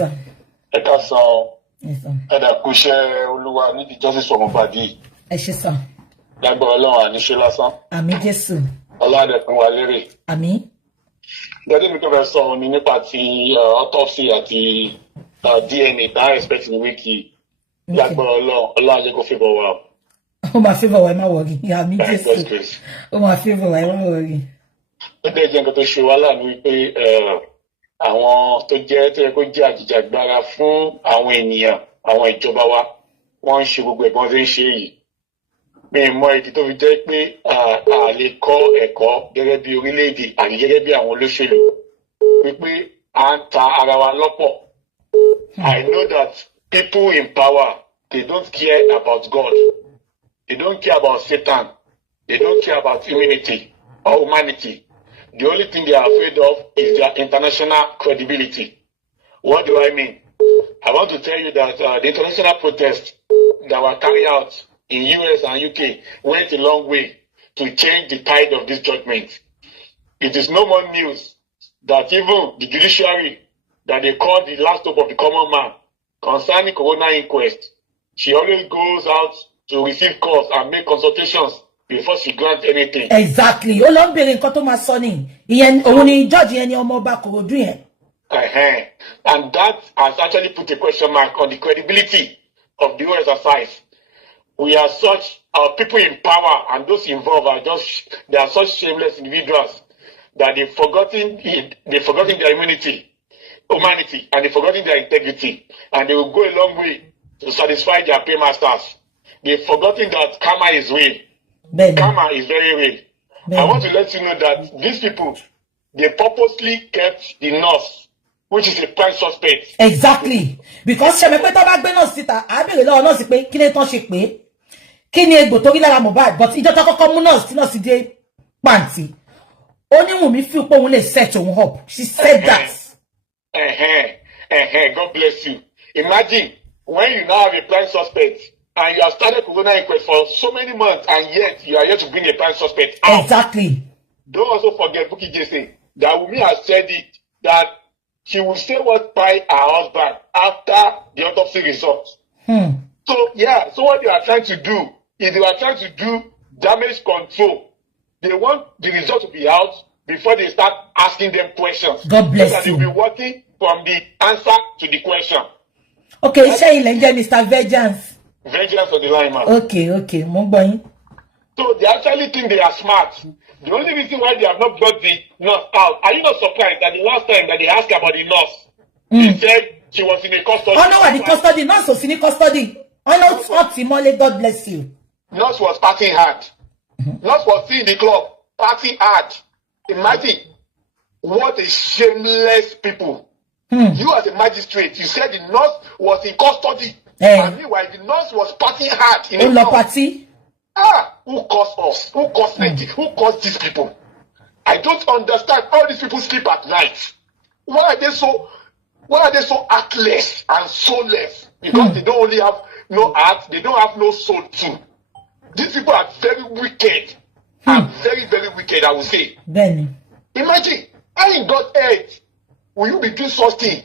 sir. Ẹ káàsán. Yes, sir. Ẹ dà kú iṣẹ́ Olúwa níbi justice ọmọbàdì. Ẹ ṣé sir. Lágbára Ọlọ́run àníṣe lásán. Àmín Jésù. Ọládẹ̀kùn wa lérè. Àmín. Gẹ́gẹ́ bí tó fẹ́ sọ ni nípa ti autopsy àti DNA tá expect ní wíìkì. Lágbára Ọlọ́run ajẹ́ kó favour wa. Ó máa favour wa, ẹ má worry. Àmín Jésù. Ó máa favour wa, ẹ má worry. Ó dẹ̀ jẹ́ nǹkan tó ṣe wá láàánú wípé àwọn tó yẹ kó jẹ́ àjìjàgbara fún àwọn ènìyàn, àwọn ìjọba wa, wọ́n ń ṣe gbogbo ẹ̀bọ́n tó ń ṣe yìí. Mi mọ ìdí tó fi jẹ́ pé a lè kọ́ ẹ̀kọ́ gẹ́gẹ́ bí orílẹ̀-èdè àti gẹ́gẹ́ bí àwọn olóṣèlú wípé à ń ta ara wa lọ́pọ̀. I know that people in power, they don't care about God. They don't care about Satan. They don't care about humanity or humanity. The only thing they are afraid of is their international credibility. What do I mean? I want to tell you that the international protests that were carried out in US and UK went a long way to change the tide of this judgment. It is no more news that even the judiciary that they call the last hope of the common man concerning Corona inquest, she always goes out to receive calls and make consultations before she grants anything. Exactly. Ó lọ ń béèrè nǹkan tó máa sọ ni. Ìyẹn òun ni judge yẹn ni ọmọ ọba Kòròdú yẹn. And that has actually put a question mark on the credibility of the US exercise. We are such, our people in power and those involved they are such shameless individuals that they've forgotten their humanity, and they've forgotten their integrity, and they will go a long way to satisfy their paymasters. They've forgotten that karma is real. Karma is very real. I want to let you know that these people, they purposely kept the nurse, which is a prime suspect. Exactly. Because she me pé tó bá gbé nurse síta, a béèrè lọ́wọ́ nurse pé kí ni tán ṣe pé kí ni egbò tó rí lára Mohbad, but ìjọ tó kọ́kọ́ mú nurse tí nurse dé pàǹtí. Ó ní Wunmi feel pé òun lè set òun up. She said that. God bless you. Imagine when you now have a prime suspect and you have started Corona inquest for so many months and yet you are here to bring a prime suspect out. Exactly. Don't also forget Bukky Jesse that Wunmi has said it that she will say what by her husband after the autopsy results. So what they are trying to do is they are trying to do damage control. They want the result to be out before they start asking them questions. God bless so that you. They'll be working from the answer to the question. Okay, ṣé ilẹ̀ ń jẹ́ Mr. Vengeance. Vengeance on the line, man. Okay, mo gbọ́ yín. So they actually think they are smart. The only reason why they have not brought the nurse out, are you not surprised that the last time that they asked about the nurse, they said she was in a custody? Oh no, the custody, nurse was in a custody. Oh no, Timole, God bless you. Nurse was partying hard. Nurse was in the club, partying hard. Imagine what a shameless people. You as a magistrate, you said the nurse was in custody. And meanwhile, the nurse was partying hard in a club. Who caused us? Who caused Nigeria? Who caused these people? I don't understand. All these people sleep at night. Why are they so heartless and soulless? Because they don't only have no heart, they don't have no soul too. These people are very wicked. And very, very wicked, I would say. Then imagine, how in God's earth will you be doing such thing?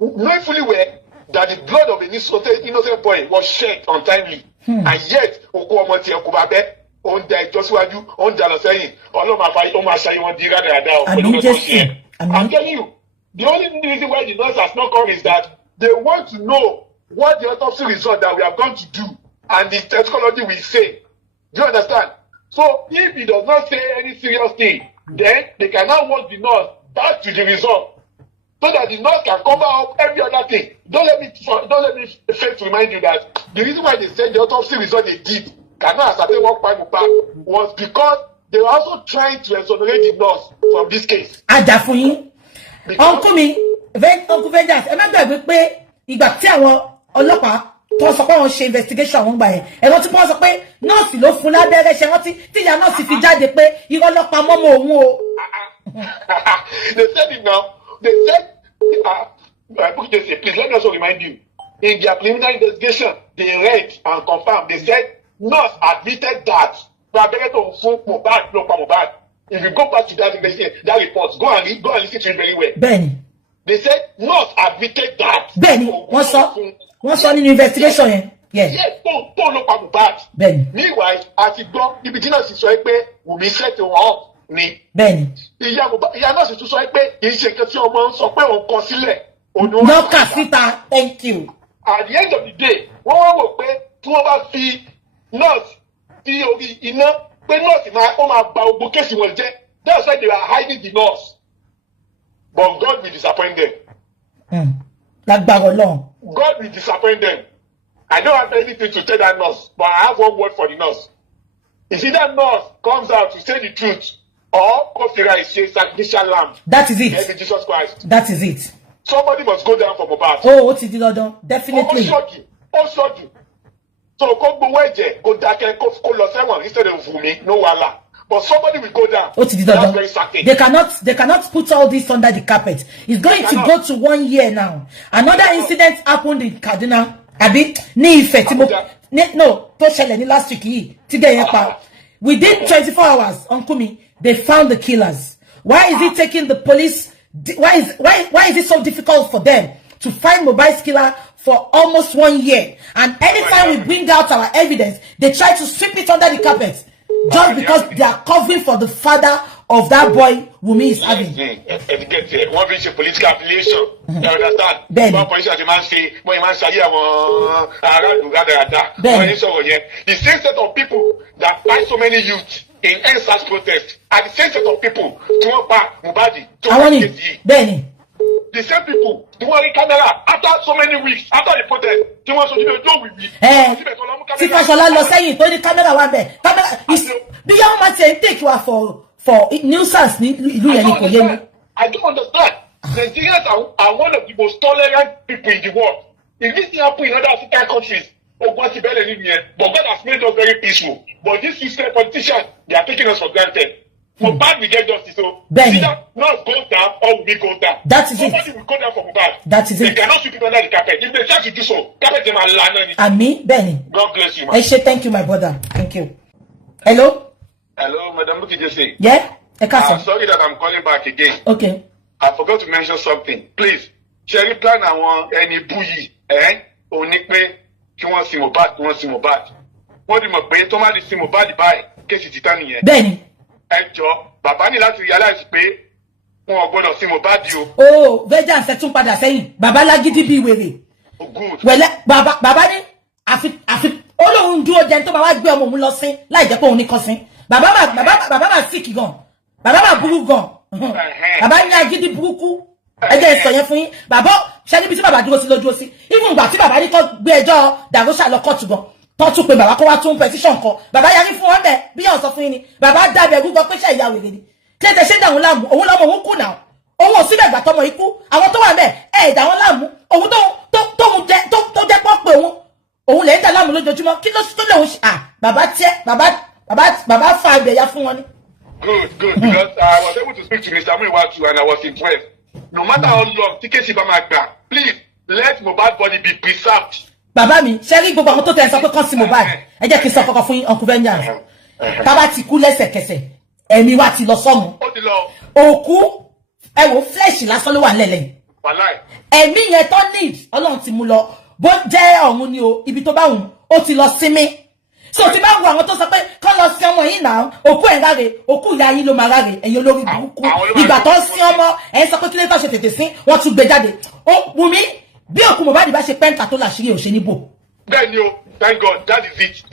Knowing fully well that the blood of an innocent boy was shed untimely. And yet, I'm telling you, the only reason why the nurse has not come is that they want to know what the autopsy result that we are going to do and the toxicology will say. Do you understand? So if he does not say any serious thing, then they can now work the nurse back to the result, so that the nurse can cover up every other thing. Don't let me fail to remind you that the reason why they said the autopsy result they did cannot ascertain what crime was because they were also trying to exonerate the nurse from this case. Ajafunyin, Uncle Vengeance, ẹ má gbàgbé pé ìgbà tí àwọn ọlọ́pàá tó sọ pé wọ́n ṣe investigation àwọn gbà yẹn, ẹ̀rọ tí wọ́n sọ pé nọ́ọ̀sì ló fún lábẹ́rẹ́ ṣe rántí tí ìyá nọ́ọ̀sì fi jáde pé irọ́ lọ́pàá mọ́mọ́ òun o. They said it now. They said, please let me also remind you, in their preliminary investigation, they read and confirmed. They said, nurse admitted that. If you go back to that investigation, that report, go and listen to it very well. Ben. they said nurse admitted that. Bẹ́ẹ̀ni, wọ́n sọ nínú investigation yẹn. Yes, tó ló pa Mohbad. Bẹ́ẹ̀ni. Meanwhile, àti gbọ́ níbi tí náà sì sọ pé Wùmí set wọn up ni. Bẹ́ẹ̀ni. Ìyá náà sì tún sọ pé kì í ṣe nǹkan tí ọmọ ń sọ pé òun kọ sílẹ̀. Nọ́ọ̀kà síta, thank you. At the end of the day, wọ́n wá wò pé tí wọ́n bá fi nurse sí orí iná pé nurse ó máa ba gbogbo kéèsì wọn jẹ́. That's why they were hiding the nurse. But God will disappoint them. Lágbára Ọlọ́run. God will disappoint them. I don't have anything to tell that nurse, but I have one word for the nurse. Is it that nurse comes out to say the truth, or Kofira is a sacrificial lamb? That is it. Every Jesus Christ. That is it. Somebody must go down for Mohbad. Oh, what is it, definitely. Oh, sorry. So go ẹ̀jẹ̀, go dákẹ́, kó lọ sẹ́wọ̀n instead of Wùmí, no wahala. But somebody will go down. That's very certain. They cannot put all this under the carpet. It's going to go to 1 year now. Another incident happened in Kaduna. Abi ní Ifẹ̀ no tó ṣẹlẹ̀ ní last week yìí tí dé yẹn pa. Within 24 hours, Uncle me, they found the killers. Why is it taking the police? Why is it so difficult for them to find Mohbad's killer for almost 1 year? And anytime we bring out our evidence, they try to sweep it under the carpet. Just because they are covering for the father of that boy Wunmi is having. One reach a political affiliation. You understand? One politician demand say, "Boy, man, say you the same set of people that find so many youth in NSAS protest are the same set of people to want back Mohbad. Benny. The same people, the one in camera after so many weeks after the protest, they want to do with me. See, Fashola lo saying, "Don't the camera one there. Camera is the young man saying take you for nuisance." I don't understand. Nigerians are one of the most tolerant people in the world. If this thing happen in other African countries, but God has made us very peaceful. But these Israel politicians, they are taking us for granted. Mohbad will get justice. So either not go down or we go down. That is Somebody it. will go down for Mohbad. That is they it. They cannot sweep it under the carpet. If they try to do so, carpet them and land. And me, Benny. God bless you, man. I say thank you, my brother. Thank you. Hello? Hello, Madam Bukijese. Yeah? I'm sorry that I'm calling back again. Okay. I forgot to mention something. Please, Sherry plan any buyi, Onipe, ki won si Mohbad, Wọ́n di mọ̀ pé tó má di sí Mohbad báyìí, kéèsì ti tán nìyẹn. Benny. Ẹ jọ̀ọ́, bàbá ní láti realize pé wọn ò gbọ́dọ̀ sí Mohbad o. Oh, vengeance tún padà sẹ́yìn. Bàbá lágídí bí wèrè. Oh, good. Wẹ̀lẹ́, bàbá ní àfi Olorun dúró jẹun tó bá wá gbé ọmọ òun lọ sín láì jẹ́ pé òun ní kọ́ sín. Bàbá máa sick gan. Bàbá máa burú gan. Bàbá ní agídí burúkú. Ẹ jẹ́ sọ yẹn fún yín. Bàbá ṣe níbi tí bàbá dúró sí lójú sí. Even ìgbà tí bàbá ní kó gbé ẹjọ́ Dàróṣà lọ kóòtù gan. Tó tún pé bàbá kó wá tún petition kan. Bàbá yarí fún wọn bẹ́ẹ̀ bí yàn sọ fún yín ni. Bàbá dábẹ̀ rúgbọ pé ṣe ìyá wèrè ni. Tètè ṣe dàwọn láàmú. Òun lọ́mọ òun kù náà. Òun ò síbẹ̀ gbà tọmọ ikú. Àwọn tó wà ńbẹ̀ dà wọ́n láàmú. Òun tó jẹ́ pọ́ pé òun lè ń dà láàmú lójoojúmọ́. Kí ló tó lòun ṣe? Bàbá fa ìbẹ̀yà fún wọn ni. Good. Because I was able to speak to Mr. Muiwa too, and I was impressed. No matter how long, TKC Bamagba, please let Mohbad body be preserved. Bàbá mi, ṣé rí gbogbo àwọn tó tẹ̀ sọ pé kàn sí Mohbad. Ẹ jẹ́ kí n sọ kọ́kọ́ fún Uncle Vengeance. Bàbá ti kú lẹ́sẹ̀kẹsẹ̀. Ẹ̀mí wa ti lọ sọ́run. Ó ti lọ. Òkú ẹ wo flesh lásán ló wà nílẹ̀. Wàláì. Ẹ̀mí yẹn tó need Ọlọ́run ti mú lọ. Bó jẹ́ ọ̀run ni o, ibi tó bá wùn, ó ti lọ sinmi. So ti bá wo àwọn tó sọ pé kán lọ sí ọmọ yìí náà, òkú ẹ̀ ráre, òkú ìyá yín ló máa ráre, ẹ̀yin olórí burúkú. Ìgbà tó ń sí ọmọ, ẹ̀ sọ pé kí ló tó ṣe tètè sí, wọ́n tún gbé jáde. Ó Wùmí, bí òkú Mohbad bá ṣe pẹ́ńtà tó làṣírí òṣè níbò. Bẹ́ẹ̀ni o, thank God, that is it.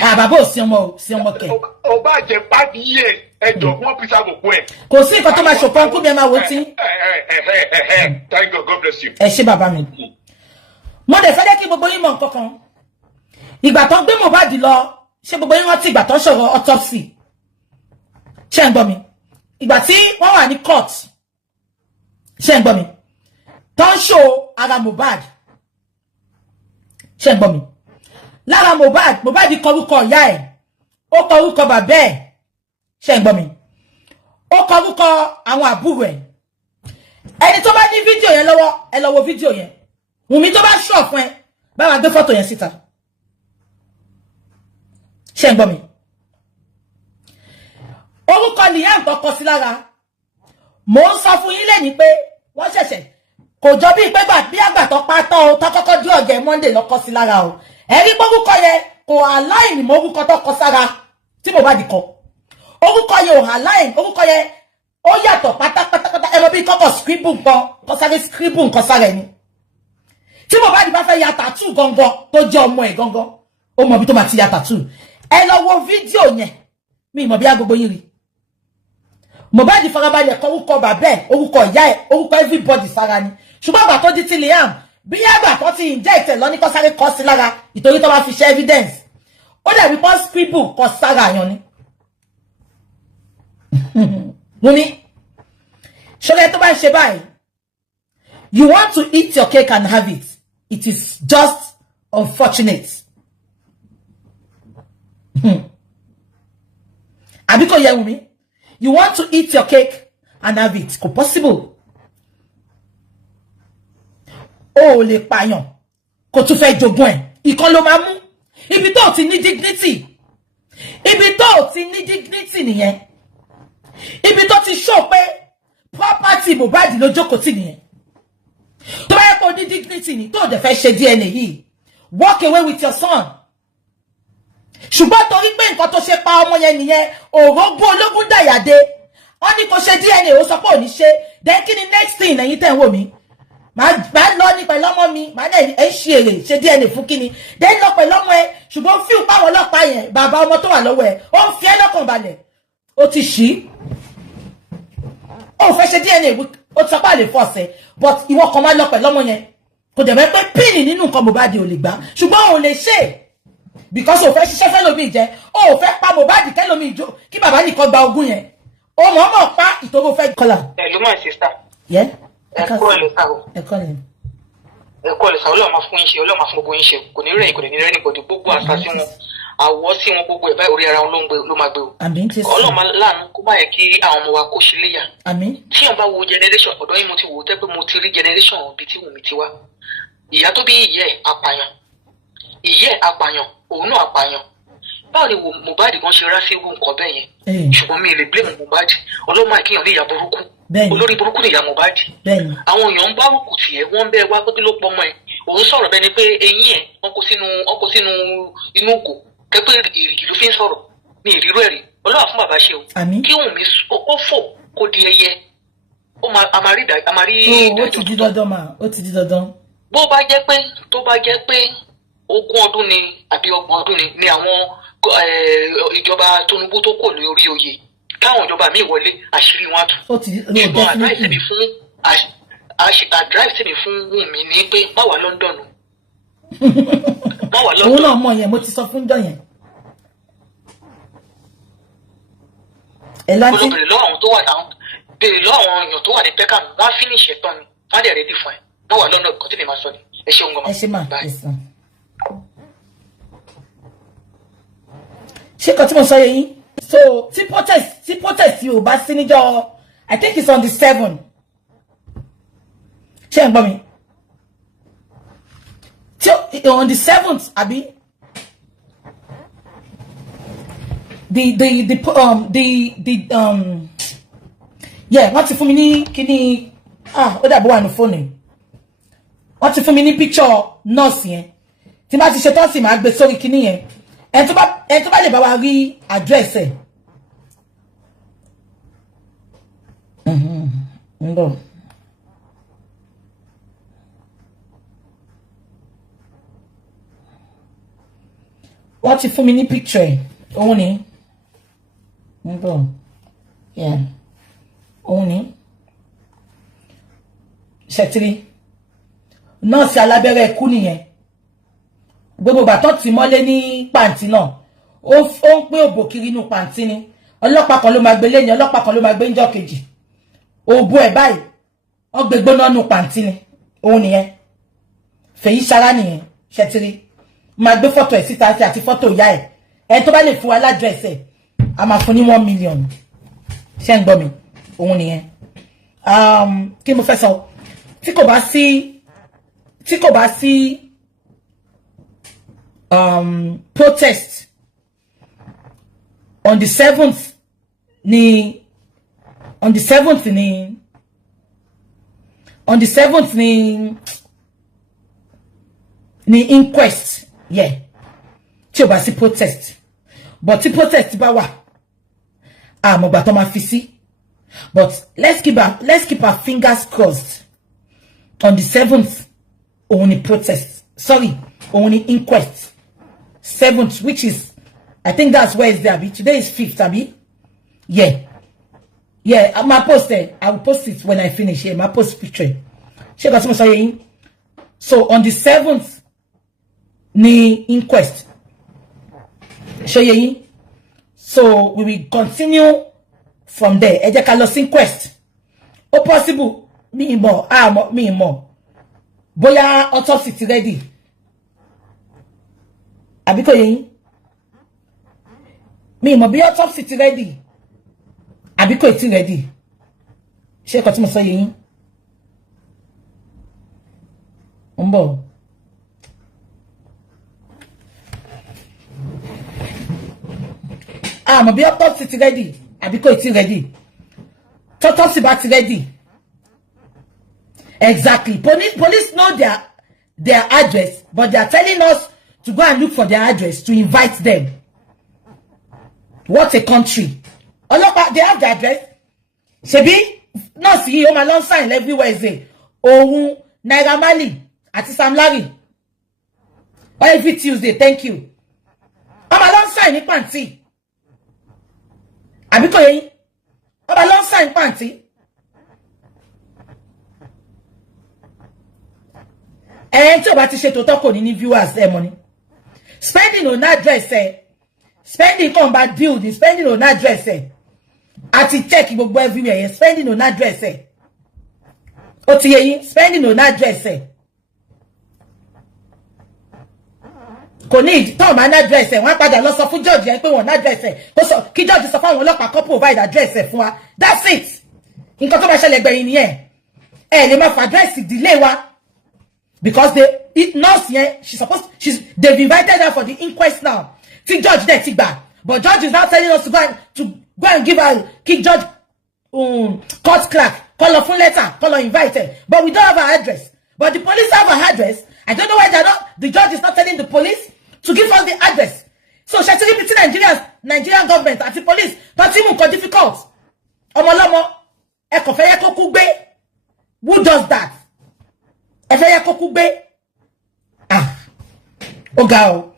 Bàbá ò sí ọmọ kẹ̀. Ọba jẹ 5 years, ẹjọ́ wọ́n písà gbogbo ẹ̀. Kò sí nǹkan tó máa ṣòpọ̀ nkú bí ẹ máa wo tí. Thank God, God bless you. Ẹ ṣé bàbá mi. Mo dẹ̀ fẹ́ kí gbogbo yín mọ̀ nǹkan kan. Ìgbà tó ń gbé Mohbad lọ, ṣé gbogbo yín rántí ìgbà tó ń sọ̀rọ̀ autopsy? Ṣé ń gbọ́ mi? Ìgbà tí wọ́n wà ní court. Ṣé ń gbọ́ mi? Tó ń show ara Mohbad. Ṣé ń gbọ́ mi? Lára Mohbad kọ orúkọ ìyá ẹ̀. Ó kọ orúkọ bàbá ẹ̀. Ṣé ń gbọ́ mi? Ó kọ orúkọ àwọn àbúrò ẹ̀. Ẹni tó bá ní fídíò yẹn lọ́wọ́, ẹ lọ wo fídíò yẹn. Wùmí tó bá show fún ẹ, bá wa gbé fọ́tò yẹn síta. Ṣé ń gbọ́ mi? Orúkọ Liam tó kọ sí lára. Mo ń sọ fún yín lẹ́ni pé wọ́n ṣẹ̀ṣẹ̀ kò jọ bí pé bí àgbà tó pátá o tó kọ́kọ́ dí ọ̀jẹ̀ Monday lọ kọ sí lára o ẹ̀rí gbórúkọ yẹn kò align mọ́ orúkọ tó kọ sára tí mo bá di kọ orúkọ yẹn ò align orúkọ yẹn ó yàtọ̀ pátápátá ẹ mọ̀ bí kọ́kọ́ scribble nǹkan kọ́ sáré scribble nǹkan sára ẹni tí mo bá di bá fẹ́ ya tattoo gangan tó jẹ́ ọmọ ẹ̀ gangan ó mọ̀ bí tó máa ti ya tattoo ẹ lọ wo fídíò yẹn mi mọ̀ bí agbogbo yín rí Mohbad farabalẹ̀ kọ orúkọ bàbá ẹ̀ orúkọ ìyá ẹ̀ orúkọ everybody sára ni ṣùgbọ́n àgbà tó di ti Liam bí àgbà tó ti inject ẹ̀ lọ ní kọ́ sáré kọ́ sí lára ìtorí tó bá fi ṣe evidence ó dẹ̀ bí pọ́n scribble kọ sára àyàn ni mo ní ṣọlẹ̀ tó bá ń ṣe báyìí you want to eat your cake and have it it is just unfortunate àbí kò yẹ wù mí you want to eat your cake and have it kò possible o lè pààyàn kò tún fẹ́ jogún ẹ̀ ìkan ló máa mú ibi tó ti ní dignity nìyẹn ibi tó ti show pé property Mohbad ló jókòó tì nìyẹn tó bá yẹ kó ní dignity ni tó dẹ̀ fẹ́ ṣe DNA yìí walk away with your son ṣùgbọ́n torí pé nǹkan tó ṣe pa ọmọ yẹn nìyẹn òrógún ológun dàyàdé wọ́n ní kó ṣe DNA ó sọ pé ò ní ṣe then kí ni next thing ẹ̀yin tẹ̀ ń wò mí màá lọ ní pẹ̀lú ọmọ mi màá náà ẹ̀ ń ṣe èrè ṣe DNA fún kíni then lọ pẹ̀lú ọmọ ẹ ṣùgbọ́n fíù páwọn ọlọ́pàá yẹn bàbá ọmọ tó wà lọ́wọ́ ẹ ó ń fi ẹ́ lọ́kàn balẹ̀ ó ti ṣí ó fẹ́ ṣe DNA ó ti sọ pé àlè fọ́ọ̀sẹ̀ but ìwọ kan máa lọ pẹ̀lú ọmọ yẹn kò dẹ̀ mẹ́ pé píìnì nínú nǹkan Mohbad ò lè gbà ṣùgbọ́n òun lè ṣe because o fẹ́ ṣiṣẹ́ fẹ́ lómi jẹ́ o fẹ́ pa Mohbad kẹ́lómi ìjó kí bàbá nìkan gba ogún yẹn o mọ̀ pa ìtòrò fẹ́ kọ́là. Hello my sister. Yeah? Ẹ kọ́ lè sá o. Ẹ kọ́ lè. Ẹ kọ́ lè sá Ọlọ́run máa fún yín ṣe Ọlọ́run máa fún gbogbo yín ṣe kò ní rẹ̀ kò ní rẹ̀ níbọ̀dì gbogbo àṣà sí wọn àwọ̀ sí wọn gbogbo ẹ̀ báyìí orí ara wọn ló máa gbé o. Àmín Jésù. Ọlọ́run máa láàánú kó má yẹ kí àwọn ọmọ wa kó ṣe léyà. Àmín. Tí wọ́n bá wo generation ọ̀dọ́ yín mo ti wò ó tẹ́ pé mo ti rí generation bíi tí Wùmí ti wá. Ìyá tó bí ìyẹ́ apààyàn ìyẹ́ apààyàn òun náà apààyàn báwo ni Mohbad kan ṣe rá sí irú nǹkan bẹ́ẹ̀ yẹn ṣùgbọ́n mi lè blame Mohbad ọlọ́mọ àkíyàn ní ìyá burúkú olórí burúkú ní ìyá Mohbad àwọn èèyàn ń bá rúkù tiẹ̀ wọ́n ń bẹ́ wá pé kí ló pọ̀ mọ́ ẹ̀ òun sọ̀rọ̀ bẹ́ẹ̀ ni pé eyín ẹ̀ wọ́n kó sínú inú ògò kẹ́pẹ́ ìrìgì ló fi ń sọ̀rọ̀ ní ìrírú ẹ̀rí ọlọ́wà fún bàbá ṣe o kí òun mi ó fò kó di ẹyẹ ó máa rí ìdájọ́ ó ti di dandan mà ó ti di dandan. bó bá jẹ́ pé ogún ọdún ni àbí ọgbọ̀n ọdún ni àwọn ìjọba Tinubu tó kò lórí oyè káwọn ìjọba míì wọlé àṣírí wọn àtún ṣùgbọ́n advice mi fún Wùmí ni pé má wà London òun náà mọ̀ yẹn mo ti sọ fún jọ yẹn. olóbìnrin lọ́wọ́ àwọn tó wà àwọn béèrè lọ́wọ́ àwọn èèyàn tó wà ní Peckham wọ́n á finish ẹ̀tọ́ ni wọ́n á dẹ̀ ready fún ẹ má wà London kọ́tí ni màá sọ ni ẹ ṣeun gan-an. ẹ ṣe máa ṣé kan tí mo sọ yẹn so tí protest yóò bá sí níjọ́ I think it's on the 7th ṣé ẹ ń gbọ́ mi tí on the 7th àbí yeah wọ́n ti fún mi ní kíní ó dàbí wà ní fóònù wọ́n ti fún mi ní picture nurse yẹn tí bá ti ṣe tọ́sí máa gbé sórí kíní yẹn ẹni tó bá lè bá wa rí address ẹ̀ ń bọ̀. Wọ́n ti fún mi ní picture ẹ̀ òun ni ń bọ̀ òun ni ṣẹtiri nọ́ọ̀sì alábẹ́rẹ́ ikú nìyẹn gbogbo bàtọ́ ti mọ́lé ní pàǹtí náà ó ń pín òbò kiri inú pàǹtí ni ọlọ́pàá kan ló máa gbé lẹ́yìn ọlọ́pàá kan ló máa gbé níjọ́ kejì òbò ẹ̀ báyìí wọ́n gbé gbóná nù pàǹtí ni òun nìyẹn Fèyí Ṣará nìyẹn ṣẹtiri máa gbé fọ́tò ẹ̀ síta àti fọ́tò ìyá ẹ̀ ẹni tó bá lè fún wa ládírẹ́sì ẹ̀ a máa fún ní 1 million ṣé ń gbọ́ mi òun nìyẹn kí mo fẹ́ sọ tí kò bá sí protest on the 7th ni on the 7th ni inquest, yeah. Tí ó bá sí protest. But the protest bá wà. Mo gbà tó máa fi sí. But let's keep our fingers crossed. On the 7th, only protest. Sorry, only inquest. 7th, which is, I think that's Wednesday, Abi. Today is 5th, Abi. Yeah. Yeah, I'm going to post it. I will post it when I finish here. My post picture. So on the 7th, ni inquest. So we will continue from there. Ẹ jẹ́ ká lọ sí inquest. O possible me more. Me more. Bóyá autopsy ti ready. Àbí kò yé yín? Me more bí autopsy ti ready. Àbí kò ti ready. Ṣé kò tí mo sọ yé yín? Mbo. Mo bí autopsy ti ready. Àbí kò ti ready. Autopsy ba ti ready. Exactly. Police know their address, but they are telling us to go and look for their address to invite them. What a country. Olopa, they have the address. Shebi, no see you alone sign every Wednesday. Ohun Naira Marley àti Sam Larry. Or every Tuesday, thank you. Alone sign ní panty. Àbí kò yé yín? Alone sign panty. Tí ó bá ti ṣe tó tọ́ kò ní viewers money. Spending on address spending come back building, spending on address Ati check gbogbo everywhere, spending on address Ó ti yé yín, spending on address Kò ní tó máa address wọ́n padà lọ sọ fún judge pé wọ́n address kó sọ kí judge sọ fún àwọn ọlọ́pàá kó provide address fún wa. That's it. Nǹkan tó bá ṣẹlẹ̀ gbẹ̀yìn nìyẹn. Lè má fa address delay wa. Because nurse here, they've invited her for the inquest now. See judge there, Tigba. But judge is now telling us to go and give her, kick judge, court clerk, call her phone letter, call her invited. But we don't have her address. But the police have her address. I don't know why the judge is not telling the police to give us the address. So she's between Nigerian government and the police. That's even more difficult. Omolomo, ekofeye kokugbe. Who does that? Efeye kokugbe. Ogao.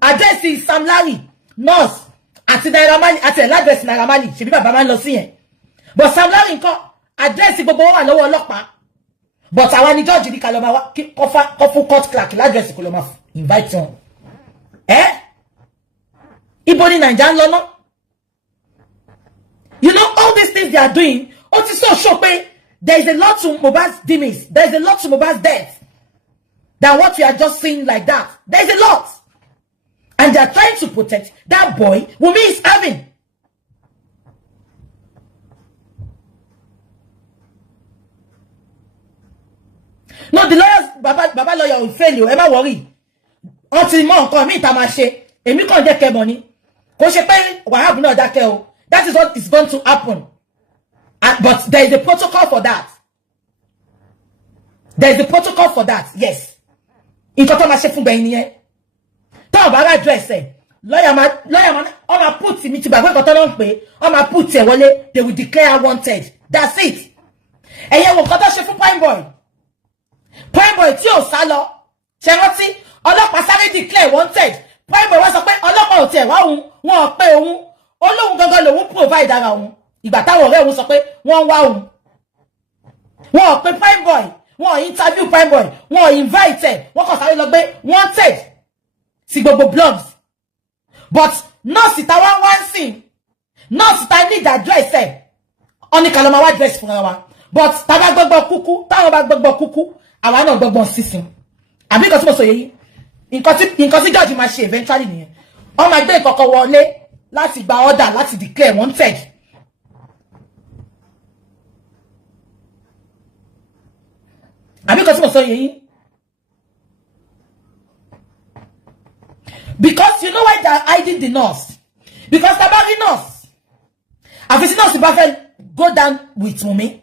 Address is Sam Larry, nurse, àti Naira Marley, àti address Naira Marley. Ṣebí bàbá man lọ sí yẹn. But Sam Larry nko address gbogbo wọn wà lọ́wọ́ ọlọ́pàá. But àwa ni judge ní ká lọ máa wá kọ́fún court clerk l'address kó lọ máa invite wọn. Ibo ni Naija lọ ná. You know all these things they are doing. Ó ti so show pé there is a lot to Mohbad's demise. There is a lot to Mohbad's death than what we are just seeing like that. There is a lot. And they are trying to protect that boy Wunmi is having. No, the lawyers, Baba lawyer will fail you. Emma worry. Until more come me ta ma ṣe. Èmi kàn jẹ́ kẹ́ money. Kò ṣe pé wàhálà náà dákẹ́ o. That is what is going to happen. But there is a protocol for that. There is a protocol for that. Yes. Nǹkan tó ma ṣe fún gbẹ̀yìn nìyẹn. Tá bá address lawyer man on a put me to ba nǹkan tó lọ pé on a put ẹ wọlé, they will declare wanted. That's it. Ẹ̀yẹ wo nǹkan tó ṣe fún Prime Boy. Prime Boy tí ò sá lọ. Ṣé rántí ọlọ́pàá sáré declare wanted. Prime Boy wá sọ pé ọlọ́pàá ò tiẹ̀ wá òun, wọn ò pé òun. Olóhun gangan lòun provide ara òun. Ìgbà táwọn ọ̀rẹ́ òun sọ pé wọ́n wá òun. Wọn ò pé Prime Boy, wọn ò interview Prime Boy, wọn ò invite, wọn kàn sáré lọ gbé wanted sí gbogbo blogs. But nọ́ọ̀sì ta wá ń sìn. Nọ́ọ̀sì ta need address Oni kaloma wa address fúnra wa. But ta bá gbogbo kúkú, táwọn bá gbogbo kúkú, àwa náà gbogbo sísìn. Àbí nǹkan tí mo sọ yé yín. Nǹkan tí judge máa ṣe eventually nìyẹn. Ó máa gbé ìkọ̀kọ̀ wọlé láti gba order láti declare wanted. Àbí nǹkan tí mo sọ yé yín. Because you know why they're hiding the nurse? Because tabari nurse. Àfi tí nurse bá fẹ́ go down with Wunmi.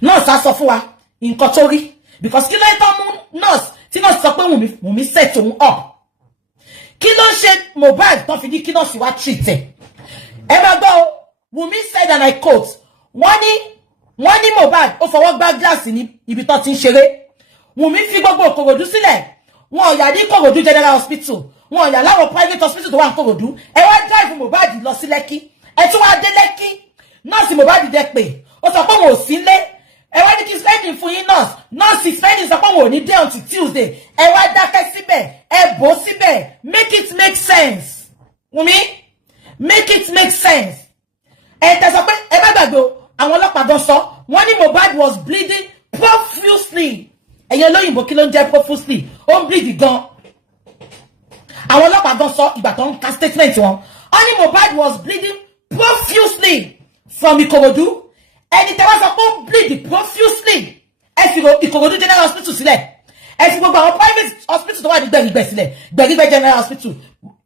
Nurse á sọ fún wa. nǹkan tó rí because kí ló ń tọ́ mú nurse tí nurse sọ pé Wùmí set òun up kí ló ń ṣe Mohbad tó fi ní kí nurse wá treat ẹ̀ ẹ máa gbọ́ Wùmí said and I quote wọ́n ní Mohbad ó fọwọ́ gbá gíláàsì ní ibi tó ti ń ṣeré Wùmí fi gbogbo Ìkòròdú sílẹ̀ wọn ò yà ní Ìkòròdú General Hospital wọn ò yà láwọn private hospital tó wà ní Ìkòròdú ẹ wá drive Mohbad lọ sí Lẹ́kí ẹ tún wá dé Lẹ́kí nọ́ọ̀sì Mohbad dẹ pé ó sọ pé wọn ò sí lé ẹ wá ní kí spending fún yín nọ́ọ̀sì spending sọ pé wọn ò ní dé until Tuesday ẹ wá dákẹ́ síbẹ̀ ẹ bò síbẹ̀ make it make sense Wùmí make it make sense ẹ tẹ sọ pé ẹ má gbàgbé àwọn ọlọ́pàá gan sọ wọ́n ní Mohbad was bleeding profusely ẹ̀yin olóyìnbó kí ló ń jẹ́ profusely ó ń bleed gan àwọn ọlọ́pàá gan sọ ìgbà tó ń ka statement wọn wọ́n ní Mohbad was bleeding profusely from Ìkòròdú ẹni tẹ́ wá sọ pé ó bleed profusely ẹ fi Ìkòròdú General Hospital sílẹ̀ ẹ fi gbogbo àwọn private hospital tó wà ní Gbẹ̀rígbẹ̀ sílẹ̀ Gbẹ̀rígbẹ̀ General Hospital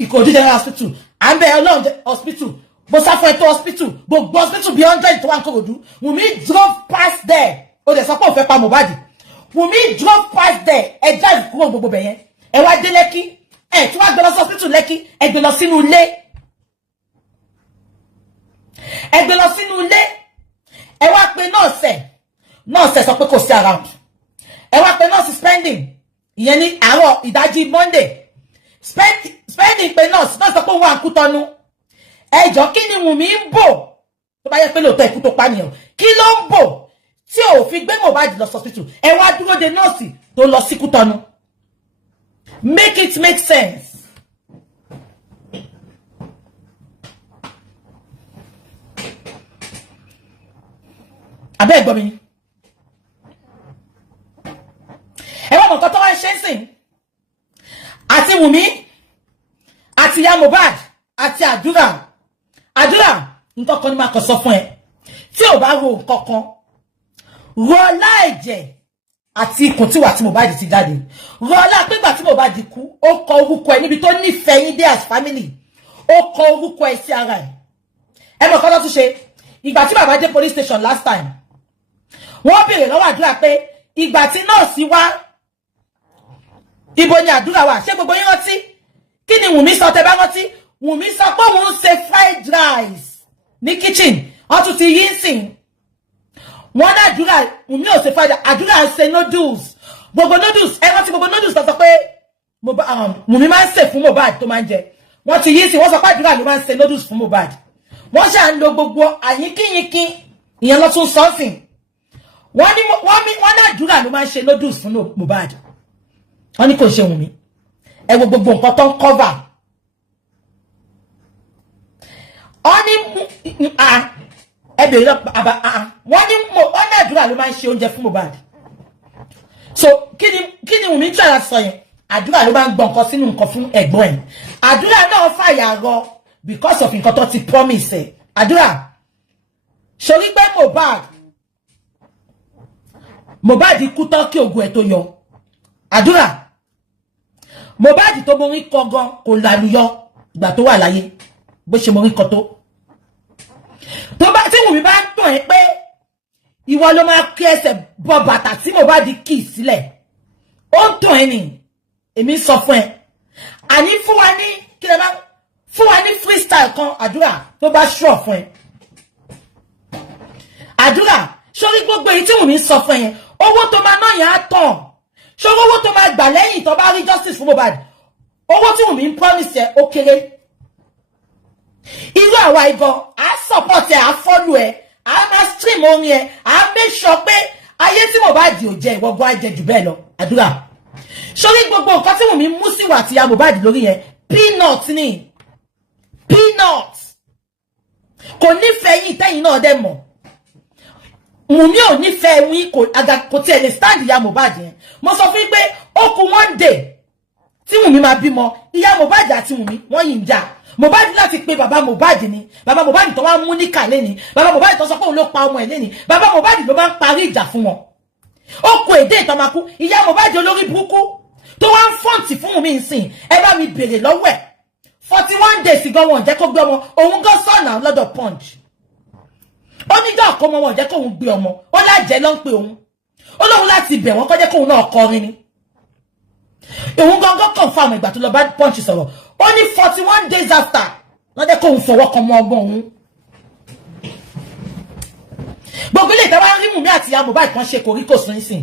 Ìkòròdú General Hospital àmbẹ̀ Ọlọ́run Hospital Bosafeto Hospital gbogbo hospital bíi 100 tó wà ní Ìkòròdú Wùmí drove past there ó dẹ̀ sọ pé ó fẹ́ pa Mohbad Wùmí drove past there ẹ drive kúrò gbogbo bẹ̀yẹn ẹ wá dé Lẹ́kí ẹ tí wàá gbé lọ sí hospital Lẹ́kí ẹ gbé lọ sínú ilé ẹ wá pé nọ́ọ̀sì sọ pé kò sí around ẹ wá pé nọ́ọ̀sì spending ìyẹn ní àárọ̀ ìdájí Monday spending pé nọ́ọ̀sì sọ pé òun à ń kú tọ́nu ẹjọ́ kí ni Wùmí ń bò tó bá yẹ pé lóòótọ́ ikú tó pa nìyẹn kí ló ń bò tí ò fi gbé Mohbad lọ hospital ẹ wá dúró de nọ́ọ̀sì tó lọ sí Kútọ́nù make it make sense. abẹ́ ẹ̀gbọ́n mi ẹ wọ́n mọ̀ nǹkan tó wá ń ṣe ń sìn àti Wùmí àti ìyá Mohbad àti àdúrà nǹkan kan ní máa kọ sọ fún ẹ tí ò bá ro nǹkan kan ro ọlá ẹ̀jẹ̀ àti ikùn tí wà tí Mohbad ti jáde ro ọlá pígbà tí Mohbad kú ó kọ orúkọ ẹ níbi tó nífẹ̀ẹ́ yín dé as family ó kọ orúkọ ẹ sí ara ẹ mọ̀ kọ́ tó tún ṣe ìgbà tí bàbá dé police station last time wọ́n béèrè lọ́wọ́ àdúrà pé ìgbà tí nọ́ọ̀sì wá ibo ni àdúrà wà ṣé gbogbo yín rántí kí ni Wùmí sọ tẹ́ bá rántí Wùmí sọ pé òun ń ṣe fried rice ní kitchen wọ́n tún ti yí ń sìn wọ́n ní àdúrà Wùmí ò ṣe fried rice àdúrà ń ṣe noodles gbogbo noodles ẹ rántí gbogbo noodles tó sọ pé Wùmí máa ń ṣe fún Mohbad tó máa ń jẹ wọ́n ti yí ń sìn wọ́n sọ pé àdúrà ló máa ń ṣe noodles fún Mohbad wọ́n ṣà ń lo gbogbo àyínkíyínkín ìyẹn lọ tún sọ́ọ̀sìn wọ́n ní àdúrà ló máa ń ṣe noodles fún Mohbad wọ́n ní kò ṣe Wùmí ẹ wo gbogbo nǹkan tó ń cover wọ́n ní ẹ bèrè wọ́n ní àdúrà ló máa ń ṣe oúnjẹ fún Mohbad so kí ni Wùmí tí ara sọ yẹn àdúrà ló máa ń gbọ́ nǹkan sínú nǹkan fún ẹ̀gbọ́n ẹ̀ àdúrà náà fàyà rọ because of nǹkan tó ti promise ẹ̀ àdúrà sórí pé Mohbad kú tán kí ògùn ẹ̀ tó yọ àdúrà Mohbad tó morí kọ gan kò lálùyọ ìgbà tó wà láyé bó ṣe morí kọ tó bá tí Wùmí bá ń tàn ẹ́ pé ìwọ ló máa kí ẹsẹ̀ bọ bàtà tí Mohbad kì í sílẹ̀ ó ń tàn ẹ́ nì èmi sọ fún ẹ àní fún wa ní kí lè máa fún wa ní freestyle kan àdúrà tó bá ṣọ́ fún ẹ àdúrà sórí gbogbo èyí tí Wùmí sọ fún ẹ owó tó máa ná yẹn á tàn sórí owó tó máa gbà lẹ́yìn tó bá rí justice fún Mohbad owó tí Wùmí ń promise ẹ ó kéré irú àwa igan á support ẹ á follow ẹ á máa stream orin ẹ á make sure pé ayé tí Mohbad ò jẹ ìwọgbọ á jẹ jù bẹ́ẹ̀ lọ àdúrà sórí gbogbo nǹkan tí Wùmí mú sí wà tí ya Mohbad lórí yẹn peanut ni peanut kò nífẹ̀ẹ́ yín tẹ́yìn náà dẹ̀ mọ̀ Wùmí ò nífẹ̀ẹ́ wí kò tí ẹ lè stand ìyá Mohbad yẹn mo sọ fún yín pé ó kù one day tí Wùmí máa bímọ ìyá Mohbad àti Wùmí wọ́n yìí ń jà Mohbad láti pe bàbá Mohbad ni bàbá Mohbad tó wá mú níkà lẹ́ni bàbá Mohbad tó sọ pé òun ló pa ọmọ ẹ̀ lẹ́ni bàbá Mohbad ló máa ń parí ìjà fún wọn ó kù èdè ìtọ́makú ìyá Mohbad olórí burúkú tó wá ń fọ́ǹtì fún Wùmí nsìn ẹ bá mi bèrè lọ́wọ́ ẹ̀ 41 days gan wọn jẹ́ kó gbé ọmọ òun gan sọ̀nà lọ́dọ̀ Punch ó ní jọ́ ọkọ ọmọ wọn jẹ́ kó òun gbé ọmọ ó lájẹ́ ló ń pe òun Olorun láti bẹ̀ wọ́n kó jẹ́ kóun náà kọrin ni. Òun gangan confirm ìgbà tó lọ bá Punch sọ̀rọ̀. Only 41 days after, wọ́n jẹ́ kóun fọwọ́ kan mọ́ ọgbọ́n òun. Gbogbo ilé ìtawà rí Wunmi àti ìyá Mohbad kan ṣe koríko sún ìsìn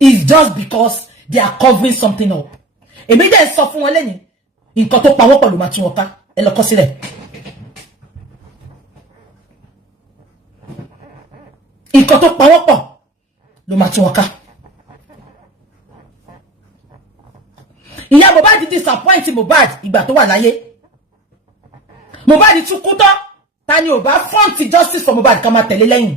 is just because they are covering something up. Èmi dẹ̀ sọ fún wọn lẹ́yìn nǹkan tó pa wọ́n pọ̀ ló máa tún wọn ká. Ẹ lọ kọ sílẹ̀. Nǹkan tó pa wọ́n pọ̀ ló máa tún wọn ká. Ìyá Mohbad disappoint Mohbad ìgbà tó wà láyé. Mohbad tún kú tán. Ta ni ò bá front justice for Mohbad ká máa tẹ̀lé lẹ́yìn.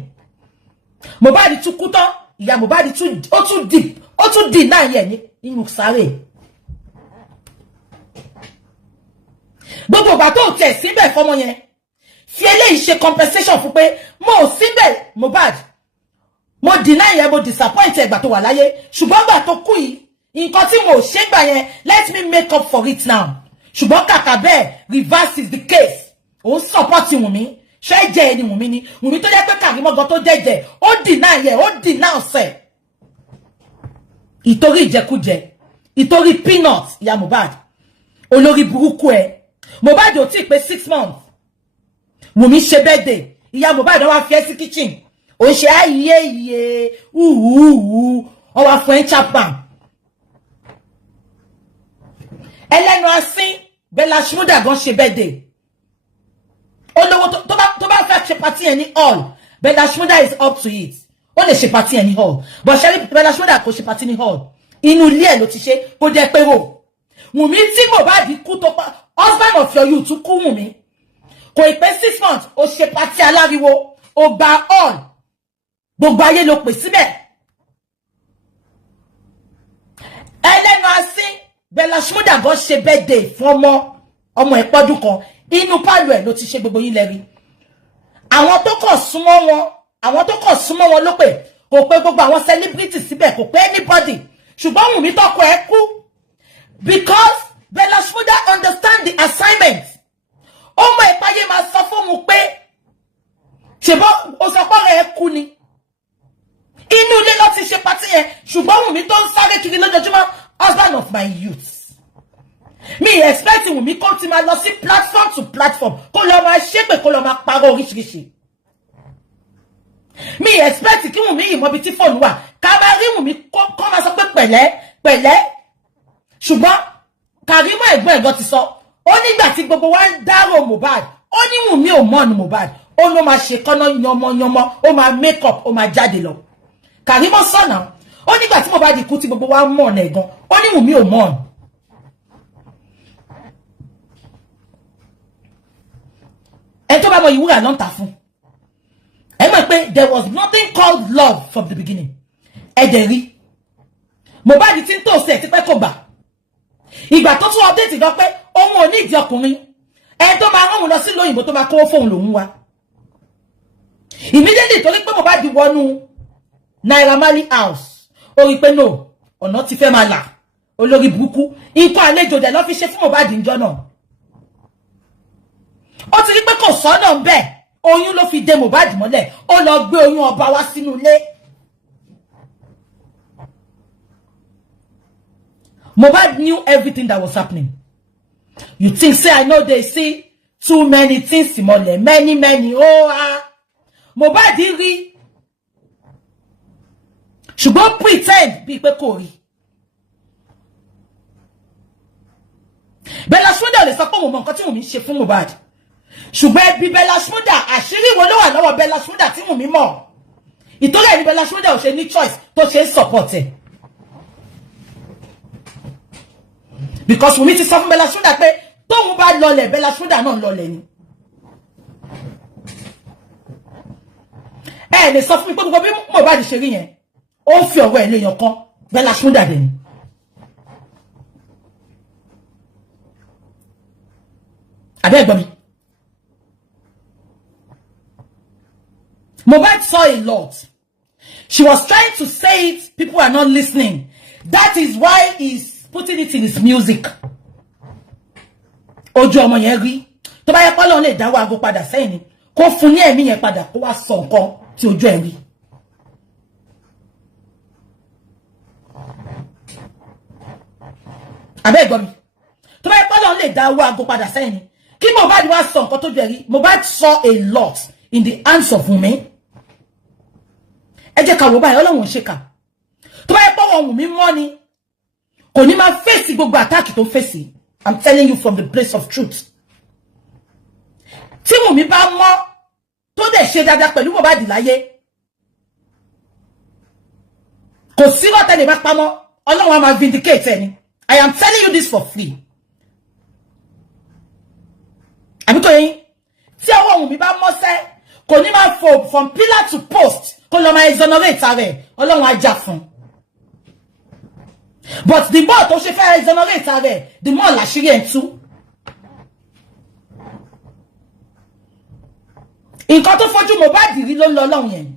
Mohbad tún kú tán. Ìyá Mohbad tún deny yẹ nínú sáré. Gbogbo ìgbà tó tẹ̀ síbẹ̀ fọmọ yẹn. Fi eléyìí ṣe compensation fún pé mo síbẹ̀ Mohbad. Mo deny yẹn, mo disappoint ìgbà tó wà láyé. Ṣùgbọ́n ìgbà tó kú yìí, nǹkan tí mo ṣe gbà yẹn, let me make up for it now. Ṣùgbọ́n kàkà bẹ́ẹ̀, reverse is the case. Ó support Wunmi. Ṣé jẹ́ ẹni Wunmi ni? Wunmi tó jẹ́ pé Karimo gan tó jẹ́jẹ́, ó deny yẹn, ó denounce ẹ̀. Ìtorí ìjẹkújẹ, ìtorí peanut, ìyá Mohbad. Olórí burúkú ẹ̀. Mohbad ò tí pé 6 months. Wunmi ṣe birthday. Ìyá Mohbad wá fi ẹ́ sí kitchen. Ó ṣe ayé ó wá fún ẹ́ chapman. Ẹlẹ́nu asín Bella Shmurda gan ṣe birthday. Olówó tó bá fẹ́ ṣe party ẹ̀ ní hall. Bella Shmurda is up to it. Ó lè ṣe party ẹ̀ ní hall. But ṣe Bella Shmurda kò ṣe party ní hall. Inú ilé ẹ̀ ló ti ṣe kó jẹ́ pé wò. Wunmi tí Mohbad kú tó pa husband of your youth kú Wunmi. Kò ìpé 6 months ó ṣe party aláriwo. Ó gba hall. Gbogbo ayé ló pè síbẹ̀. Ẹlẹ́nu asín Bella Shmurda gan ṣe birthday fún ọmọ ìpọ́dún kan. Inú pálọ̀ ẹ̀ ló ti ṣe gbogbo yín lẹ́rí. Àwọn tó kàn súnmọ́ wọn ló pè. Kò pé gbogbo àwọn celebrity síbẹ̀, kò pé anybody. Ṣùgbọ́n Wunmi tọ́kọ ẹ̀ kú. Because Bella Shmurda understand the assignment. Ọmọ ìpáyé máa sọ fún mu pé ṣèbọ́ ó sọ pé ọ̀rẹ́ ẹ̀ kú ni. Inú ilé ló ti ṣe party yẹn. Ṣùgbọ́n Wunmi tó ń sáré kiri lójoojúmọ́, husband of my youth. Me expect Wunmi kó ti máa lọ sí platform to platform. Kó lọ máa ṣépè, kó lọ máa parọ́ oríṣiríṣi. Me expect kí Wunmi yìí mọ bí tí fóònù wà. Ká máa rí Wunmi kó máa sọ pé pẹ̀lẹ́. Ṣùgbọ́n Karimo ẹ̀gbọ́n ẹ̀gbọ́n ti sọ. Ó nígbà tí gbogbo wa ń dárò Mohbad. Ó ní Wunmi ò mọ̀ ní Mohbad. Ó ló máa ṣe kọ́nà yánmọ́yánmọ́. Ó máa make up, ó máa jáde lọ. Karimo sọ̀nà. Ó nígbà tí Mohbad kú tí gbogbo wa ń mọ̀ ọ̀nà ẹ̀gan. Ó ní Wunmi ò mọ̀ ọ̀nà. Ẹ tó bá mọ ìwúrà ló ń tà fún. Ẹ mọ̀ pé there was nothing called love from the beginning. Ẹ dẹ̀ rí. Mohbad ti ń tó ṣe ti pẹ́ kò gbà. Ìgbà tó tún update gan pé òun ò ní ìdí ọkùnrin. Ẹ tó máa rán òun lọ sí lóyìnbó tó máa kówó fóun lòun wá. Immediately torí pé Mohbad wọnú Naira Marley house. Ó rí pé no, ọ̀nà ti fẹ́ máa là. Olórí burúkú. Ikú àlejò dẹ̀ ló fi ṣe fún Mohbad níjọ́ náà. Ó ti rí pé kò sọ́nà ń bẹ̀. Oyún ló fi dè Mohbad mọ́lẹ̀. Ó lọ gbé oyún ọba wá sínú ilé. Mohbad knew everything that was happening. You think, say, I know they see too many things, Simole. Many. Oh, Mohbad rí. Ṣùgbọ́n pretend bí pé kò rí. Bella Shmurda lè sọ pé mo mọ nǹkan tí Wunmi ṣe fún Mohbad. Ṣùgbọ́n ẹbí Bella Shmurda, àṣírí wo ló wà lọ́wọ́ Bella Shmurda tí Wunmi mọ̀. Ìtorí ẹni Bella Shmurda ò ṣe ní choice tó ṣe support ẹ̀. Because Wunmi ti sọ fún Bella Shmurda pé tóun bá lọlẹ̀ Bella Shmurda náà lọlẹ̀ ni. Ẹ lè sọ fún mi pé gbogbo bí Mohbad ṣe rí yẹn, ó ń fi ọwọ́ ẹ̀ léèyàn kan Bella Shmurda dẹ̀ ni. Àbẹ́ ẹ̀gbọ́n mi. Mohbad saw a lot. She was trying to say it, people are not listening. That is why he's putting it in his music. Ojú ọmọ yẹn rí. Tó bá yẹ pé Ọlọ́run lè dáwọ́ ago padà sẹ́yìn ni. Kó fún ní ẹ̀mí yẹn padà kó wá sọ nǹkan tí ojú ẹ̀ rí. Abẹ́ gbọ́ mi. Tó bá pé Ọlọ́run lè dá owó ago padà sẹ́yìn ni. Kí Mohbad wá sọ nǹkan tó jẹ́rí. Mohbad saw a lot in the hands of Wunmi. Ẹ jẹ́ ká wò báyìí Ọlọ́run ṣe kà. Tó bá pé wọn Wunmi mọ́ ni. Kò ní máa face gbogbo attack tó face. I'm telling you from the place of truth. Tí Wunmi bá mọ́ tó dẹ̀ ṣe dáadáa pẹ̀lú Mohbad láyé. Kò sí rọ́tẹ̀ lè má pamọ́. Ọlọ́run á máa vindicate ẹni. I am telling you this for free. Àbíkò yín. Tí ọwọ́ Wunmi bá mọ́ sẹ́, kò ní máa fò from pillar to post. Kò lọ máa exonerate rẹ̀. Ọlọ́run á jà fún. But the more tó ṣe fẹ́ exonerate rẹ̀, the more làṣírí ẹ̀ ń tú. Nǹkan tó fojú Mohbad rí ló ń lọ Ọlọ́run yẹn.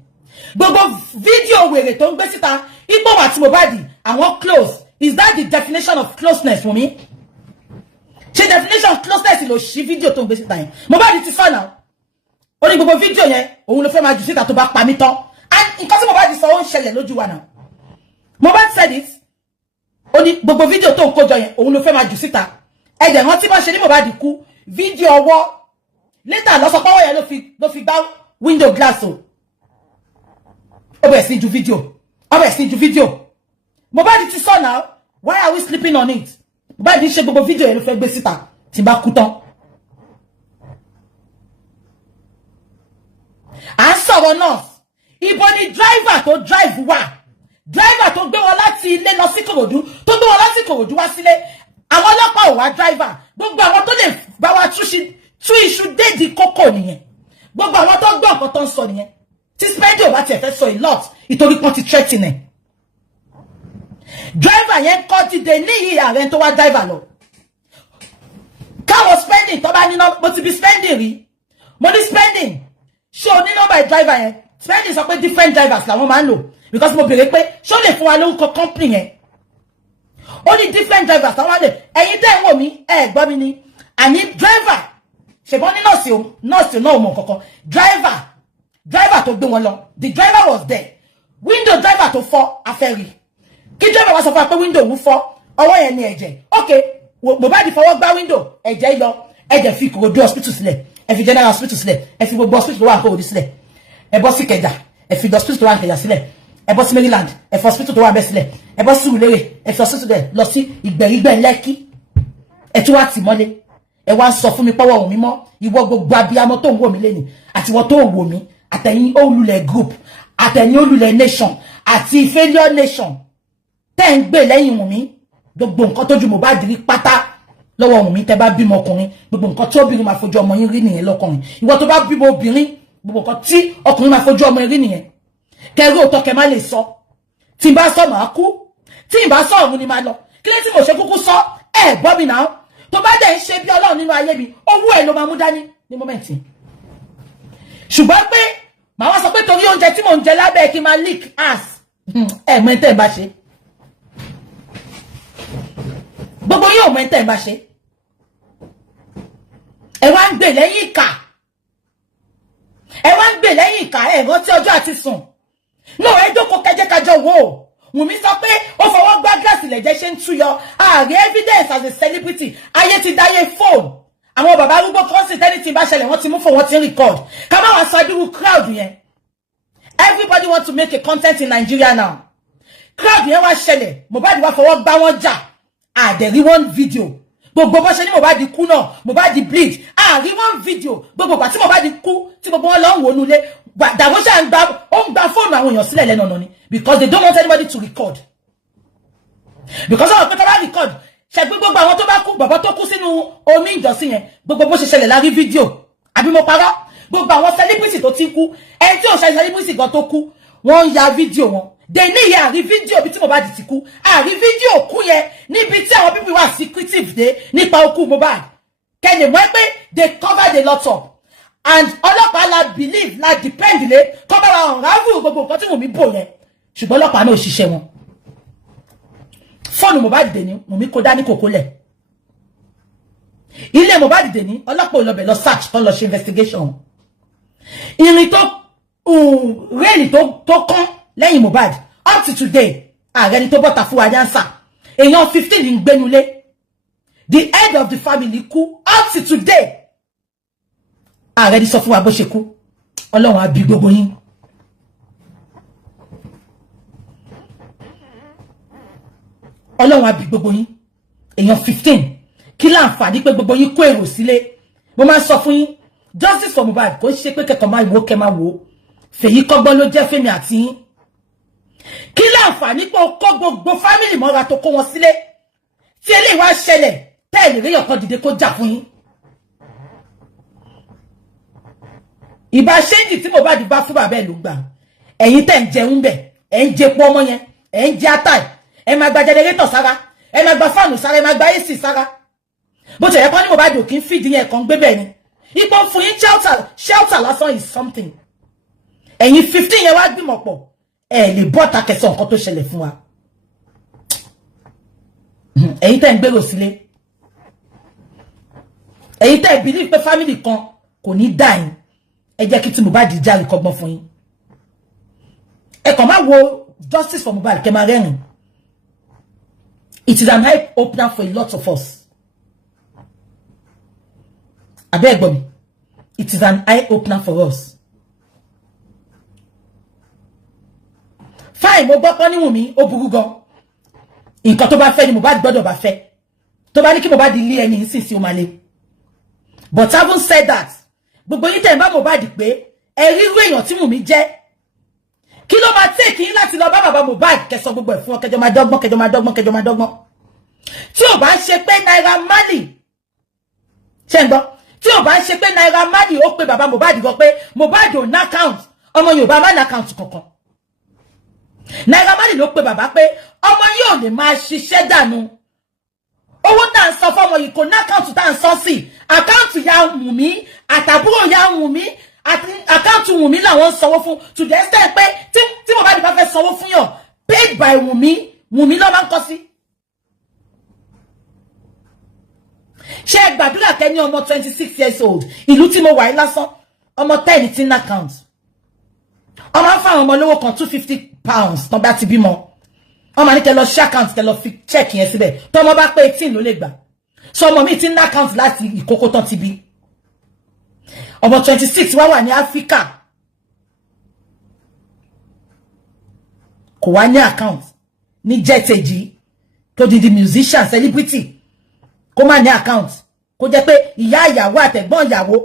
Gbogbo fídíò wèrè tó ń gbé síta, ipò wà tí Mohbad, àwọn close. Is that the definition of closeness for me? Ṣé definition of closeness ló ṣí fídíò tó ń gbé síta yẹn? Mohbad ti sọ náà. Ó ní gbogbo fídíò yẹn, òun ló fẹ́ máa jù síta tó bá pa mí tán. And nǹkan tí Mohbad sọ ó ń ṣẹlẹ̀ lójú wa náà. Mohbad said it. Ó ní gbogbo fídíò tó ń kójọ yẹn, òun ló fẹ́ máa jù síta. Ẹ̀jẹ̀ rántí bá ṣe ní Mohbad kú, fídíò ọwọ́. Later lọ sọ pé ọwọ́ yẹn ló fi gbá window glass o. Ó bẹ̀rẹ̀ sí ju fídíò. Mohbad ti sọ now. Why are we sleeping on it? Mohbad ṣe gbogbo fídíò yẹn ló fẹ́ gbé síta tí bá kú tán. À ń sọ̀rọ̀ náà. Ibo ni driver tó drive wà. Driver tó gbé wọn láti ilé lọ sí Ìkòròdú, tó gbé wọn láti Ìkòròdú wá sílé. Àwọn ọlọ́pàá ò wá driver. Gbogbo àwọn tó lè bá wa tú iṣu déèdì kókó nìyẹn. Gbogbo àwọn tó gbọ́ nǹkan tó ń sọ nìyẹn. Tí Spendi ò bá tiẹ̀ fẹ́ sọ a lot ìtorí pọ́n ti threaten ẹ̀. Driver yẹn kọ́ ti dé ní ìyá rẹ̀ tó wá driver lọ. Káwọn Spendi tó bá ní nọ́mbà, mo ti bi Spendi rí. Mo ní Spendi, ṣé o ní nọ́mbà driver yẹn? Spendi sọ pé different drivers làwọn máa ń lò. Because mo bèrè pé ṣé ó lè fún wa lórúkọ company yẹn? Ó ní different drivers làwọn lè. Ẹ̀yin tẹ́ ń wò mí, ẹ gbọ́ mi ni. Àní driver, ṣèbọn ní nọ́ọ̀sì náà mọ̀ kankan. Driver tó gbé wọn lọ. The driver was there. Window driver tó fọ́ afẹ́rí. Kí driver wá sọ fún wa pé window wú fọ́, ọwọ́ yẹn ní ẹ̀jẹ̀. Okay, Mohbad fọwọ́ gbá window, ẹ̀jẹ̀ yọ. Ẹ̀jẹ̀ fi Ìkòròdú hospital sílẹ̀. Ẹ fi general hospital sílẹ̀. Ẹ fi gbogbo hospital tó wà Ìkòròdú sílẹ̀. Ẹ bọ́ sí Ìkẹjà. Ẹ fi hospital tó wà Ìkẹjà sílẹ̀. Ẹ bọ́ sí Maryland. Ẹ fi hospital tó wà bẹ́ẹ̀ sílẹ̀. Ẹ bọ́ sí Ìwúlérè. Ẹ fi hospital bẹ́ẹ̀ lọ sí Ìgbẹ̀rígbẹ̀ Lẹ́kí. Ẹ tún wá tì mọ́lé. Ẹ wá sọ fún mi pọ́wọ́ òun mímọ́. Ìwọ gbogbo abiyamọ tó ń wò mí lẹ́ni. Àti ìwọ tó ń wò mí. Àtẹ̀yìn Olùlẹ̀ group. Àtẹ̀yìn Olùlẹ̀ nation. Àti failure nation. Tẹ́ ń gbé lẹ́yìn Wunmi. Gbogbo nǹkan tójú Mohbad rí pátá lọ́wọ́ Wunmi tẹ́ bá bímọ ọkùnrin. Gbogbo nǹkan tí obìnrin máa fojú ọmọ yín rí nìyẹn lọ́kùnrin. Ìwọ tó bá bímọ obìnrin, gbogbo nǹkan tí ọkùnrin máa fojú ọmọ yín rí nìyẹn. Kẹ́rù òótọ́ kẹ́ má lè sọ. Tí n bá sọ màá kú. Tí n bá sọ òun ni máa lọ. Kí ló tí mo ṣe kúkú sọ? Ẹ gbọ́ mi náà. Tó bá dẹ̀ ń ṣe bí Ọlọ́run nínú ayé mi, owó ẹ̀ ló máa mú dání ní mọ́mẹ́ǹtì. Ṣùgbọ́n pé màá wá sọ pé torí oúnjẹ tí mò ń jẹ lábẹ́ kí n máa leak ass. Ẹ mọ ẹ̀ntẹ́ bá ṣe. Gbogbo yóò mọ ẹ̀ntẹ́ bá ṣe. Ẹ wá ń gbè lẹ́yìn ìkà. Ẹ rántí ọjọ́ àti sùn. No, ẹ jókòó kẹjẹ kájọ wò. Wunmi sọ pé ó fọwọ́ gbá gíláàsì lẹ̀jẹ̀ ṣe ń túyọ. Ààrẹ evidence as a celebrity. Ayé ti dáyé phone. Àwọn bàbá arúgbó kọ́sì tẹ́ni tí bá ṣẹlẹ̀ wọ́n ti mú fún wọn ti record. Ká má wá sọ irú crowd yẹn. Everybody want to make a content in Nigeria now. Crowd yẹn wá ṣẹlẹ̀. Mohbad wá fọwọ́ gbá wọn jà. Àdẹ̀rí one video. Gbogbo bó ṣe ní Mohbad kú náà, Mohbad bleed. Àrí one video. Gbogbo gbà tí Mohbad kú, tí gbogbo wọn lọ ń wò nulẹ̀. Dàgbọ́ṣà ń gba fóònù àwọn èèyàn sílẹ̀ lẹ́nu ọ̀nà ni. Because they don't want anybody to record. Because àwọn pẹ́tọ́ bá record, ṣe gbogbo àwọn tó bá kú, bàbá tó kú sínú omi ìjọsìn yẹn, gbogbo bó ṣe ṣẹlẹ̀ lárí fídíò. Àbí mo parọ́, gbogbo àwọn celebrity tó ti kú, ẹni tí ò ṣe celebrity gan tó kú, wọ́n ya fídíò wọn. They ní ìyá àrí fídíò bí tí Mohbad ti kú. Àrí fídíò kú yẹn níbi tí àwọn people wà secretive dé nípa okú Mohbad. Kẹ́ni mọ̀ pé they covered a lot up. And ọlọ́pàá la believe la depend lé kọ́ bá wa unravel gbogbo nǹkan tí Wunmi bò yẹn. Ṣùgbọ́n ọlọ́pàá náà ò ṣiṣẹ́ wọn. Fóònù Mohbad dé ní Wunmi kó dání kòkó lẹ̀. Ilé Mohbad dé ní ọlọ́pàá ò lọ bẹ̀ lọ search tó lọ ṣe investigation. Ìrìn tó rẹ́ẹ̀lì tó kán lẹ́yìn Mohbad up to today ààrẹ ni tó bọ́ta fún wa dáńsà. Èèyàn 15 ń gbénulé the head of the family kú up to today ààrẹ di sọ fún wa bó ṣe kú Ọlọ́run á bí gbogbo yín. Ọlọ́run á bí gbogbo yín èèyàn 15 kí láǹfààní pé gbogbo yín kó èrò sílé mo máa sọ fún yín justice for Mohbad kò ṣe pé kẹ́kọ̀ọ́ máa wò kẹ́ máa wò fèyí kọ́gbọ́n ló jẹ́ fẹ́mi àti yín kí láǹfààní pé o kó gbogbo family mọ́ra tó kó wọn sílé tí eléyìí wá ṣẹlẹ̀ tẹ́ẹ̀lì ríyàn kan dìde kó jà fún yín. Ìbá ṣéǹjì tí Mohbad bá fún bàbá ẹ̀ ló gbà ẹ̀yin tẹ̀ ń jẹun bẹ̀ ẹ̀ ń jẹ pọ́ ọmọ yẹn ẹ̀ ń jẹ ata ẹ̀ máa gba jẹnẹrétọ̀ sára ẹ̀ máa gba fáànù sára ẹ̀ máa gba AC sára bó ti yẹ kọ́ ní Mohbad ò kí ń fìdí yẹn kan gbé bẹ́ẹ̀ ni ipò fún yín shelter lásán is something ẹ̀yin 15 yẹn wá gbìmọ̀ pọ̀ ẹ̀ lè bọ́ ta kẹsàn nǹkan tó ṣẹlẹ̀ fún wa ẹ̀yin tẹ̀ ń gbèrò sílé ẹ̀yin tẹ̀ believe pé family kan kò ní dá yín ẹ jẹ́ kí tí Mohbad járe kọ́gbọ́n fún yín ẹ kàn máa wo justice for Mohbad kẹ́ máa rẹ́rìn it is an eye opener for a lot of us abẹ́ ẹ̀gbọ́n mi it is an eye opener for us fine mo gbọ́ pọ́n ní Wùmí ó burú gan nǹkan tó bá fẹ́ ni Mohbad gbọ́dọ̀ bá fẹ́ tó bá ní kí Mohbad lé ẹni nísinsìnyí ó máa lé but having said that gbogbo yín tẹ̀ ń bá Mohbad pé ẹ̀rí irú èèyàn tí Wùmí jẹ́ kí ló máa tèkì yín láti lọ bá bàbá Mohbad kẹsàn gbogbo ẹ̀ fún ọ kẹjọ máa dọ́gbọ́n tí ò bá ṣe pé Naira Marley ṣe ń gbọ́ tí ò bá ṣe pé Naira Marley ó pe bàbá Mohbad gan pé Mohbad ò ní account ọmọ Yorùbá má ní account kankan Naira Marley ló pe bàbá pé ọmọ yóò lè máa ṣiṣẹ́ dànù owó tá à ń sọ fọmọ yìí kò ní account tá à ń sọ sí account ya Wùmí àtàbúrò ya Wùmí àti account Wùmí làwọn ń sanwó fún to the extent pé tí Mohbad bá fẹ́ sanwó fún yàn paid by Wùmí ló máa ń kọ sí. ṣé gbàdúrà kẹ́ ní ọmọ 26 years old ìlú tí mo wà yìí lásán ọmọ 10 tí ní account ọmọ ń fáwọn ọmọ lówó kan £250 tán bá ti bímọ ọmọ ní kẹ́ lọ ṣe account kẹ́ lọ fi check yẹn síbẹ̀ tọmọ bá pé 18 ló lè gbà so ọmọ mi ti ní account láti ìkókó tán ti bí ọmọ 26 wá wà ní Áfíríkà kò wá ní account ní jẹ́tẹ̀jì tó di musician celebrity kó má ní account kó jẹ́ pé ìyá ìyàwó àtẹ̀gbọ́n ìyàwó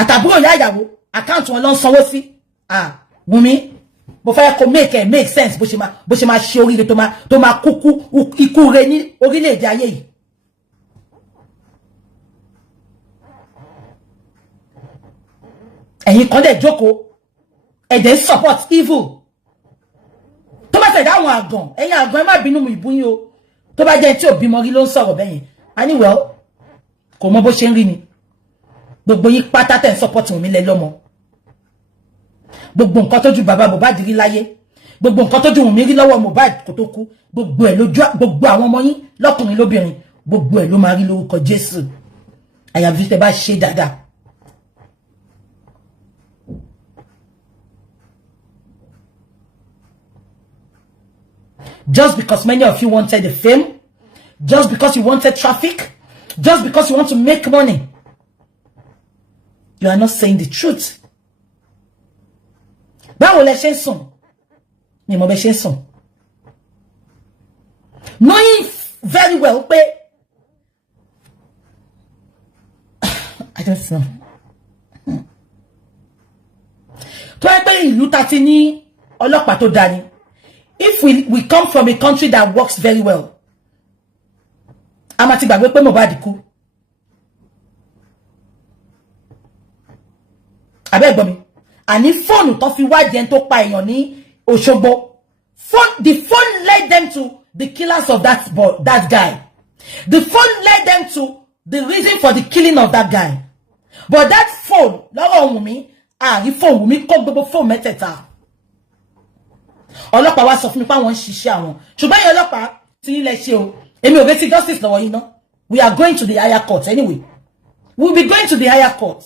àtàbúrò ìyá ìyàwó account wọn ló ń sanwó sí Wùmí mo fẹ́ kó make sense bó ṣe máa ṣe oríire tó máa kúkú ikú rẹ̀ ní orílẹ̀-èdè ayé yìí. ẹ̀yin kan dẹ̀ jókòó ẹ̀dẹ̀ support evil tó bá ṣẹ̀dá àwọn àgàn ẹ̀yin àgàn ẹ má bínú mu ìbúyín o tó bá jẹ́ tí ò bímọ rí ló ń sọ̀rọ̀ bẹ́yẹn anyway kò mọ bó ṣe ń rí ni gbogbo yín pátá tẹ̀ ń support Wùmí lẹ lọ́mọ gbogbo nǹkan tójú bàbá Mohbad rí láyé gbogbo nǹkan tójú Wùmí rí lọ́wọ́ Mohbad kó tó kú gbogbo ẹ̀ lójú gbogbo àwọn ọmọ yín lọ́kùnrin lóbìnrin gbogbo ẹ̀ ló máa rí lórúkọ Jésù àyàfi tẹ́ bá ṣe dáadáa. Just because many of you wanted the fame, just because you wanted traffic, just because you want to make money, you are not saying the truth. Báwo lẹ ṣe ń sùn? Ni mo bẹ ṣe ń sùn. Knowing very well pé I don't know. Tó yẹ pé ìlú ta ti ní ọlọ́pàá tó dá ni. If we come from a country that works very well, a máa ti gbàgbé pé Mohbad kú. Abẹ́ gbọ́ mi. Àní fóònù tó fi wádìí ẹni tó pa èèyàn ní Òṣogbo. The phone led them to the killers of that guy. The phone led them to the reason for the killing of that guy. But that phone, lọ́wọ́ Wùmí, àrí phone Wùmí kó gbogbo phone mẹ́tẹ̀ẹ̀ta. Ọlọ́pàá wá sọ fún mi pé àwọn ń ṣiṣẹ́ àwọn. Ṣùgbọ́n ẹ̀yin ọlọ́pàá tí ilẹ̀ ṣe o. Èmi ò retí justice lọ́wọ́ yín ná. We are going to the higher court anyway. We'll be going to the higher court.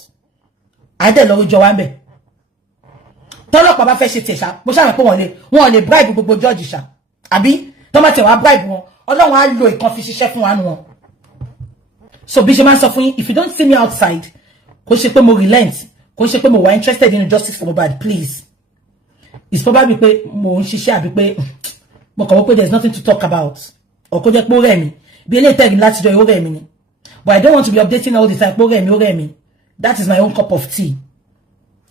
Àdé lọ́wọ́ ìjọ wa ń bẹ̀. Tọ́lọ́pàá bá fẹ́ ṣe tiẹ̀ ṣá. Mo ṣàmì pé wọ́n lè bribe gbogbo judge ṣá. Àbí tọ́ bá tẹ̀ wá bribe wọn. Ọlọ́run á lo ìkan fi ṣiṣẹ́ fún wa nu wọn. So bí ṣe máa sọ fún yín, if you don't see me outside, kò ṣe pé mo relent, kò ṣe pé mo wà interested in justice for Mohbad, please. It's probably pé mo ń ṣiṣẹ́ àbí pé mo kàn wò pé there's nothing to talk about. Or kò jẹ́ pé ó rẹ̀ mí. Bí eléyìí tẹ́gì láti jọ ó rẹ̀ mí ni. But I don't want to be updating all the time. Pé ó rẹ̀ mí. That is my own cup of tea.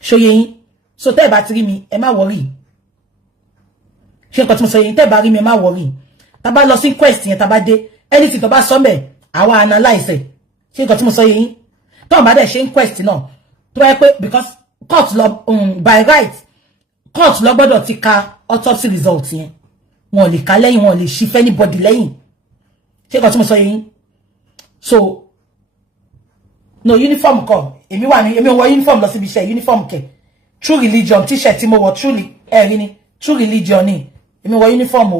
Ṣóyé yín. So tẹ́ bá ti rí mi, ẹ má worry. Ṣé nǹkan tí mo sọ yín, tẹ́ bá rí mi, ẹ má worry. Tá bá lọ sí quest yẹn, tá bá dé, anything tó bá sọ ńbẹ̀, àwa analyze ẹ̀. Ṣé nǹkan tí mo sọ yín. Tó bá dé ṣe quest náà. Tó bá yẹ pé because court lọ by right, court lọ gbọ́dọ̀ ti ka autopsy result yẹn. Wọ́n lè ka lẹ́yìn, wọ́n lè ṣì anybody lẹ́yìn. Ṣé nǹkan tí mo sọ yín. So no uniform kọ́. Èmi wọ uniform lọ síbi iṣẹ́, uniform kẹ̀. True religion t-shirt tí mo wọ truly ni true religion ni. Èmi wọ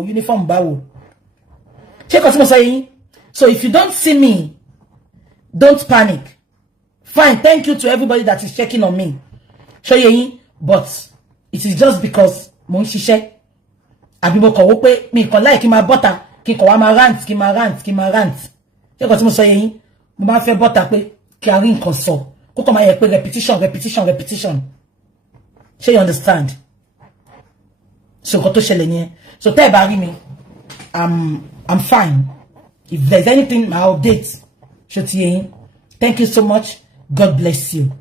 uniform báwo. Ṣé nǹkan tí mo sọ yín. So if you don't see me, don't panic. Fine, thank you to everybody that is checking on me. Ṣóyé yín, but it is just because mo ń ṣiṣẹ́. Àbí mo kàn wò pé mi kàn like kí máa bọ́ta, kí kàn wá máa rant. Ṣé nǹkan tí mo sọ yín, mo máa fẹ́ bọ́ta pé kí a rí nǹkan sọ. Kó kàn máa yẹ pé repetition. Ṣé you understand? So nǹkan tó ṣẹlẹ̀ nìyẹn. So tẹ́ ẹ bá rí mi, I'm fine. If there's anything, my update. Ṣó ti yé yín. Thank you so much. God bless you.